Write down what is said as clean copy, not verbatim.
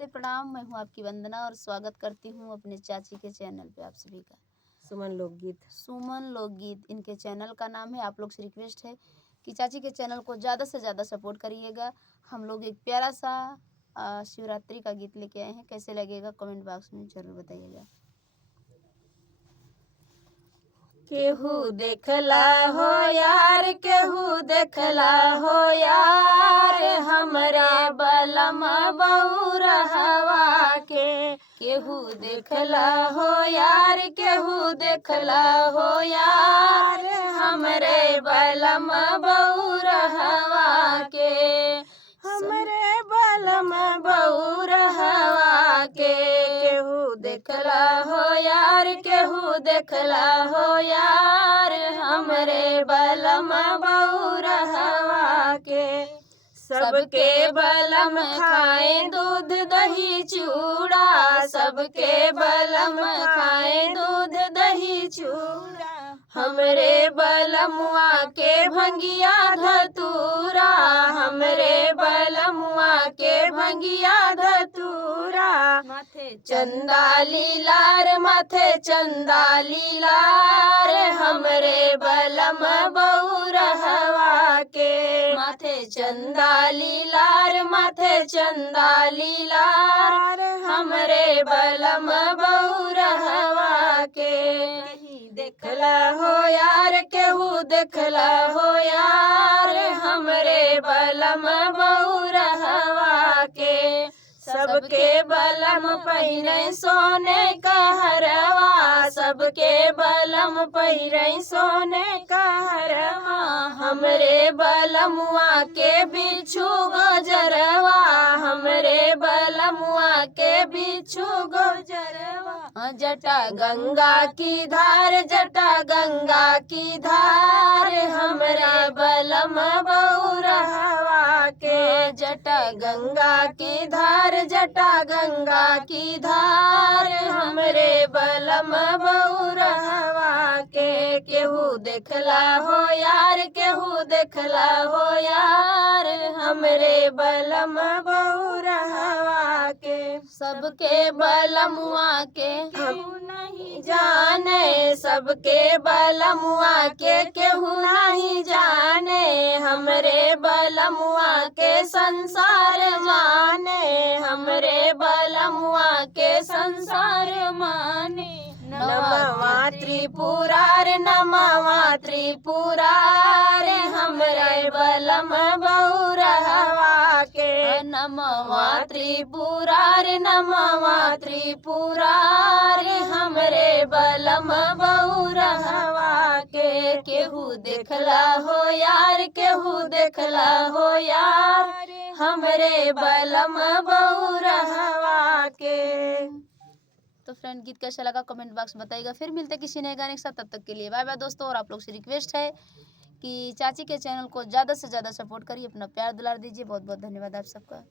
नमस्ते, प्रणाम। मैं हूँ आपकी वंदना और स्वागत करती हूँ अपने चाची के चैनल पे आप सभी का। सुमन लोकगीत। सुमन लोकगीत इनके चैनल का नाम है। आप लोग से रिक्वेस्ट है कि चाची के चैनल को ज़्यादा से ज़्यादा सपोर्ट करिएगा। हम लोग एक प्यारा सा शिवरात्रि का गीत लेके आए हैं। कैसे लगेगा कमेंट बॉक्स में ज़रूर बताइएगा। केहू देखला हो यार, केहू देखला हो यार, हमरे बलम बउरहवा के। केहू देखला हो यार, केहू देखला हो यार, हमरे बलम बउरहवा के। हमरे बलम बउरहवा के। केहू देखला हो यार, केहू देखला हो यार, हमरे बलम बउरहवा के। सबके बलम खाए दूध दही चूड़ा, सबके बलम खाए दूध दही चूड़ा, हमरे बलमुआ के भंगिया धतूरा, हमरे बलमुआ के भंगिया धतूरा। माथे चंदा लीलार, माथे चंदा लीलार, हमरे बलम बउरहवा के। माथे चंदा लीलार, माथे चंदा लीलार, हमरे बलम बउरहवा के। देखला हो यार, केहू देखला हो यार, हमरे बलम बउरहवा के। सबके बलम पहिरे सोने का हरवा, सबके बलम पहिरे सोने का हरवा, हमरे बलमुआ के बिच्छू गोजरवा, हमरे बलमुआ के बिच्छू गोजरवा। जटा गंगा की धार, जटा गंगा की धार, हमरे बलम बउरहवा के। जटा गंगा की धार, जटा गंगा की धार, हमरे बलम बउरहवा के। केहू देखला हो यार, केहू देखला हो यार, हमरे बलम बउरहवा के। सबके बलमुआ के केहू नहीं जाने, सबके बलमुआ के केहू नहीं जाने, हमरे बलमुआ के संसार माने, हमरे बलमुआ के संसार माने। नमवा त्रिपुरार, नमवा त्रिपुरार, हमरे बलम बउरहवा के। नमवा त्रिपुरार, नमवा त्रिपुरार, हमरे बलम बउरहवा के। केहू देखला हो यार, केहू देखला हो यार, हमरे बलम बउरहवा के। तो फ्रेंड गीत कैसा लगा कमेंट बॉक्स में बताइएगा। फिर मिलते किसी नए गाने के साथ, तब तक के लिए बाय बाय दोस्तों। और आप लोग से रिक्वेस्ट है कि चाची के चैनल को ज़्यादा से ज़्यादा सपोर्ट करिए, अपना प्यार दुलार दीजिए। बहुत बहुत धन्यवाद आप सबका।